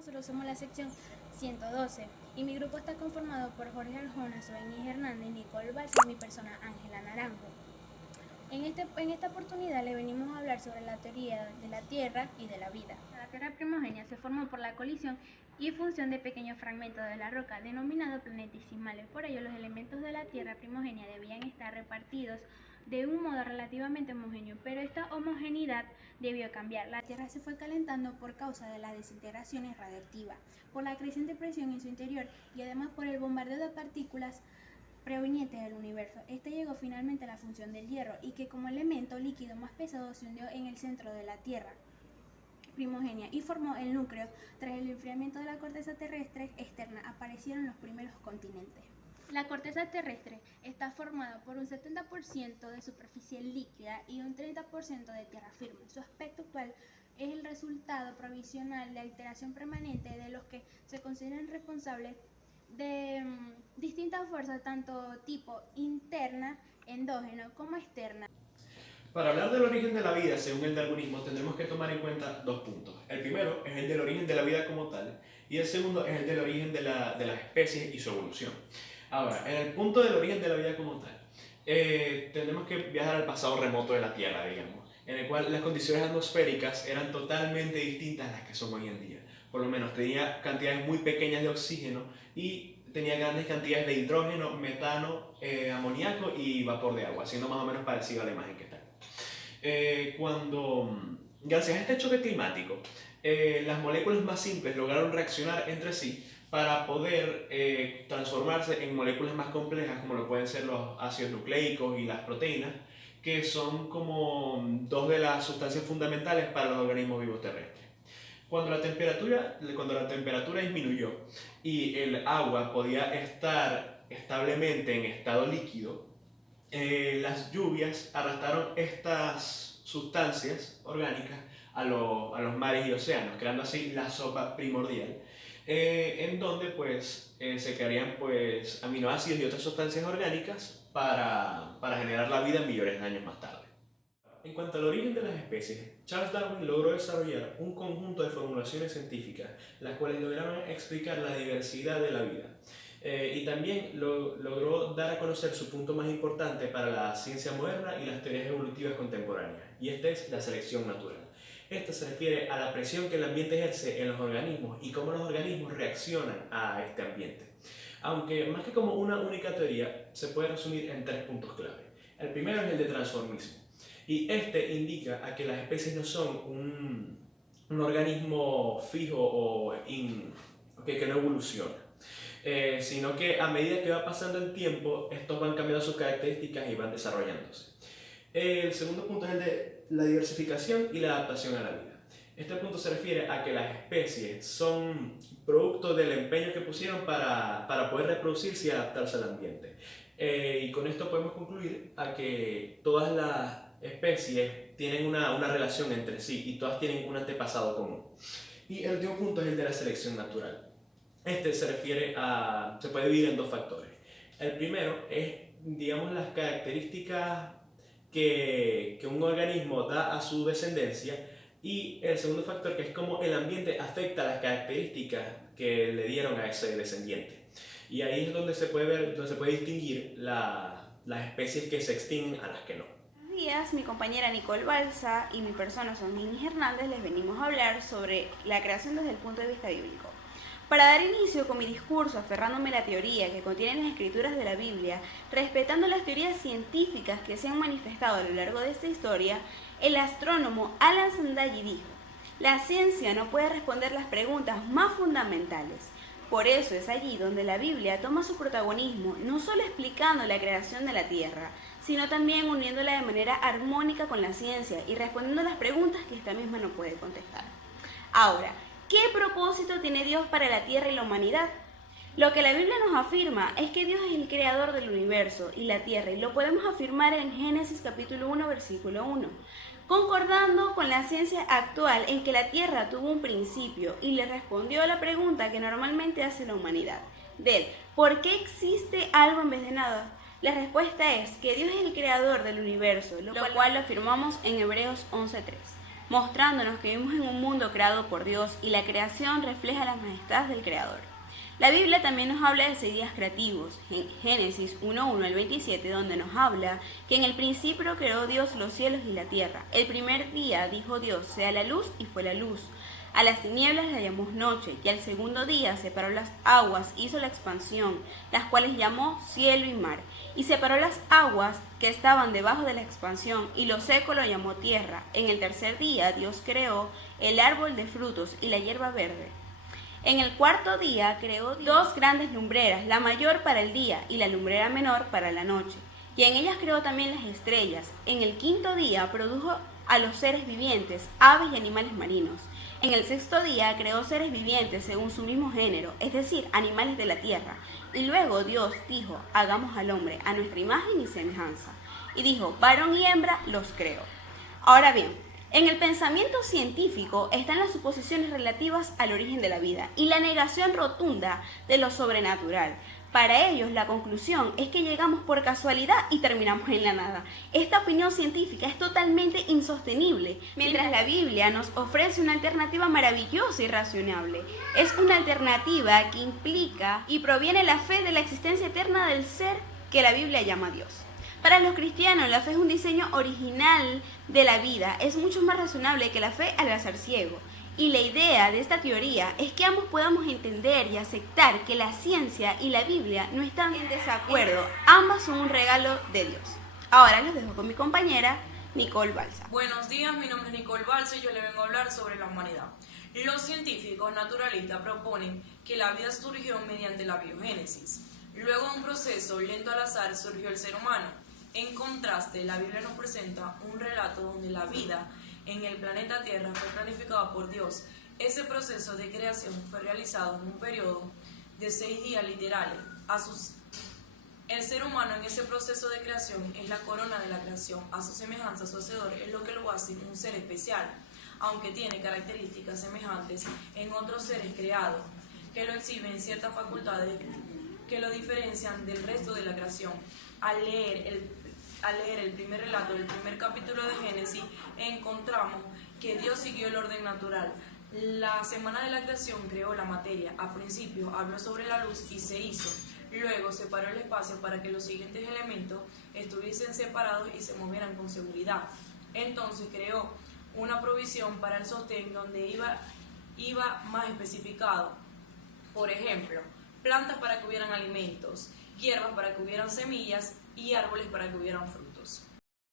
Nosotros somos la sección 112 y mi grupo está conformado por Jorge Arjona, Sobenis Hernández, Nicole Balsa y mi persona Ángela Naranjo. En esta oportunidad le venimos a hablar sobre la teoría de la Tierra y de la vida. La Tierra primogénea se formó por la colisión y función de pequeños fragmentos de la roca, denominados planetesimales. Por ello, los elementos de la Tierra primogénea debían estar repartidos de un modo relativamente homogéneo, pero esta homogeneidad debió cambiar. La Tierra se fue calentando por causa de las desintegraciones radiactivas, por la creciente presión en su interior y además por el bombardeo de partículas provenientes del universo. Este llegó finalmente a la función del hierro y que como elemento líquido más pesado se hundió en el centro de la Tierra primogénea y formó el núcleo. Tras el enfriamiento de la corteza terrestre externa aparecieron los primeros continentes. La corteza terrestre está formada por un 70% de superficie líquida y un 30% de tierra firme. Su aspecto actual es el resultado provisional de alteración permanente de los que se consideran responsables de distintas fuerzas, tanto tipo interna, endógeno, como externa. Para hablar del origen de la vida, según el darwinismo, tendremos que tomar en cuenta dos puntos. El primero es el del origen de la vida como tal, y el segundo es el del origen de las especies y su evolución. Ahora, en el punto del origen de la vida como tal, tendremos que viajar al pasado remoto de la Tierra, digamos, en el cual las condiciones atmosféricas eran totalmente distintas a las que son hoy en día. Por lo menos tenía cantidades muy pequeñas de oxígeno y tenía grandes cantidades de hidrógeno, metano, amoníaco y vapor de agua, siendo más o menos parecido a la imagen que está. Gracias a este choque climático, las moléculas más simples lograron reaccionar entre sí para poder transformarse en moléculas más complejas, como lo pueden ser los ácidos nucleicos y las proteínas, que son como dos de las sustancias fundamentales para los organismos vivos terrestres. Cuando la temperatura disminuyó y el agua podía estar establemente en estado líquido, las lluvias arrastraron estas sustancias orgánicas a los mares y océanos, creando así la sopa primordial, en donde se crearían aminoácidos y otras sustancias orgánicas para generar la vida millones de años más tarde. En cuanto al origen de las especies, Charles Darwin logró desarrollar un conjunto de formulaciones científicas, las cuales lograron explicar la diversidad de la vida. Y también logró dar a conocer su punto más importante para la ciencia moderna y las teorías evolutivas contemporáneas, y esta es la selección natural. Esta se refiere a la presión que el ambiente ejerce en los organismos y cómo los organismos reaccionan a este ambiente. Aunque más que como una única teoría, se puede resumir en tres puntos clave. El primero es el de transformismo, y este indica a que las especies no son un organismo fijo o que no evoluciona, sino que a medida que va pasando el tiempo, estos van cambiando sus características y van desarrollándose. El segundo punto es el de la diversificación y la adaptación a la vida. Este punto se refiere a que las especies son producto del empeño que pusieron para poder reproducirse y adaptarse al ambiente. Y con esto podemos concluir a que todas las especies tienen una relación entre sí y todas tienen un antepasado común. Y el último punto es el de la selección natural. Este se puede dividir en dos factores. El primero es, digamos, las características que un organismo da a su descendencia, y el segundo factor, que es cómo el ambiente afecta las características que le dieron a ese descendiente. Y ahí es donde se puede distinguir las especies que se extinguen a las que no. Buenos días, mi compañera Nicole Balsa y mi persona Sobenis Hernández les venimos a hablar sobre la creación desde el punto de vista bíblico. Para dar inicio con mi discurso, aferrándome a la teoría que contienen las escrituras de la Biblia, respetando las teorías científicas que se han manifestado a lo largo de esta historia, el astrónomo Alan Sandage dijo: la ciencia no puede responder las preguntas más fundamentales. Por eso es allí donde la Biblia toma su protagonismo, no solo explicando la creación de la Tierra, sino también uniéndola de manera armónica con la ciencia y respondiendo las preguntas que esta misma no puede contestar. Ahora, ¿qué propósito tiene Dios para la Tierra y la humanidad? Lo que la Biblia nos afirma es que Dios es el creador del universo y la Tierra, y lo podemos afirmar en Génesis capítulo 1, versículo 1, concordando con la ciencia actual en que la Tierra tuvo un principio y le respondió a la pregunta que normalmente hace la humanidad, ¿por qué existe algo en vez de nada? La respuesta es que Dios es el creador del universo, lo cual lo afirmamos en Hebreos 11:3. mostrándonos que vivimos en un mundo creado por Dios y la creación refleja las majestades del Creador. La Biblia también nos habla de 6 días creativos, en Génesis 1:1 al 27, donde nos habla que en el principio creó Dios los cielos y la tierra. El primer día dijo Dios, sea la luz, y fue la luz. A las tinieblas las llamó noche, y al segundo día separó las aguas, hizo la expansión, las cuales llamó cielo y mar. Y separó las aguas que estaban debajo de la expansión, y lo seco lo llamó tierra. En el tercer día Dios creó el árbol de frutos y la hierba verde. En el cuarto día creó 2 grandes lumbreras, la mayor para el día y la lumbrera menor para la noche. Y en ellas creó también las estrellas. En el quinto día produjo a los seres vivientes, aves y animales marinos. En el sexto día creó seres vivientes según su mismo género, es decir, animales de la tierra. Y luego Dios dijo, hagamos al hombre a nuestra imagen y semejanza. Y dijo, varón y hembra los creó. Ahora bien, en el pensamiento científico están las suposiciones relativas al origen de la vida y la negación rotunda de lo sobrenatural. Para ellos, la conclusión es que llegamos por casualidad y terminamos en la nada. Esta opinión científica es totalmente insostenible, mientras la Biblia nos ofrece una alternativa maravillosa y razonable. Es una alternativa que implica y proviene la fe de la existencia eterna del ser que la Biblia llama Dios. Para los cristianos, la fe es un diseño original de la vida. Es mucho más razonable que la fe al azar ciego. Y la idea de esta teoría es que ambos podamos entender y aceptar que la ciencia y la Biblia no están en desacuerdo. Ambas son un regalo de Dios. Ahora los dejo con mi compañera Nicole Balsa. Buenos días, mi nombre es Nicole Balsa y yo le vengo a hablar sobre la humanidad. Los científicos naturalistas proponen que la vida surgió mediante la biogénesis. Luego de un proceso lento al azar surgió el ser humano. En contraste, la Biblia nos presenta un relato donde la vida en el planeta Tierra fue planificada por Dios. Ese proceso de creación fue realizado en un periodo de 6 días literales. El ser humano en ese proceso de creación es la corona de la creación. A su semejanza, su hacedor es lo que lo hace un ser especial, aunque tiene características semejantes en otros seres creados, que lo exhiben ciertas facultades que lo diferencian del resto de la creación. Al leer el primer relato del primer capítulo de Génesis, encontramos que Dios siguió el orden natural. La semana de la creación creó la materia. Al principio habló sobre la luz y se hizo. Luego separó el espacio para que los siguientes elementos estuviesen separados y se movieran con seguridad. Entonces creó una provisión para el sostén donde iba más especificado. Por ejemplo, plantas para que hubieran alimentos, hierbas para que hubieran semillas y árboles para que hubieran frutos.